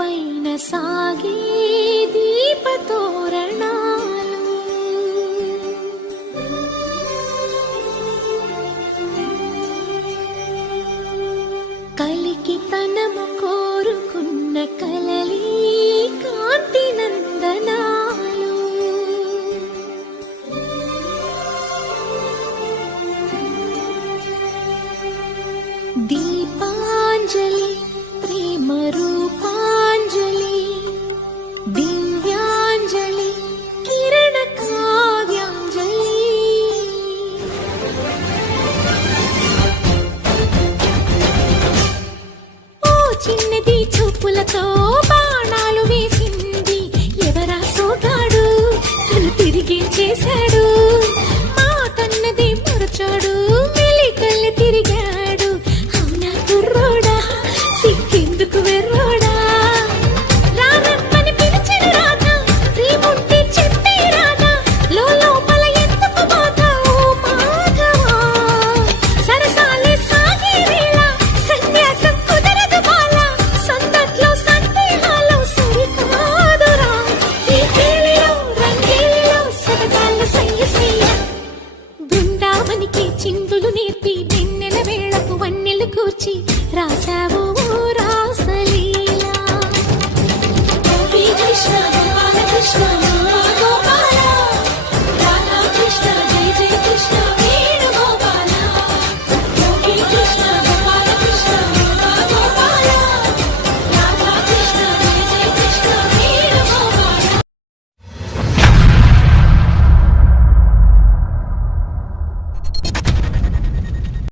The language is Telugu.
పైన సాగే దీపతోరణాలు కలికి తనము కోరుకున్న కలలి కాంతి నందనాలు దీపాంజలి ప్రేమ రూపాంజలి దివ్యాంజలి కిరణ కావ్యాంజలి ఓ చిన్నది చూపులతో బాణాలు వేసింది ఎవరా సోగాడు తను తిరిగి చేశాడు మాటన్నది మరచాడు మెలికల్లి తిరిగాడు అవునా కుర్రోడా సిక్కెందుకు వెర్రోడా రానమ్మని పిలిచిన రాధా ప్రేముంటే చెప్పే రాధా లోపల ఎందుకు బాధ ఓ మాధవా సరసాలే సాగే వేళ సన్యాసం కుదరదు బాల సందట్లో సందేహాలు సరికాదురా ఈ కేళిలో రంగేలిలో సరదాల సయ్య సయ్య బృందావనికి చిందులు నేర్పి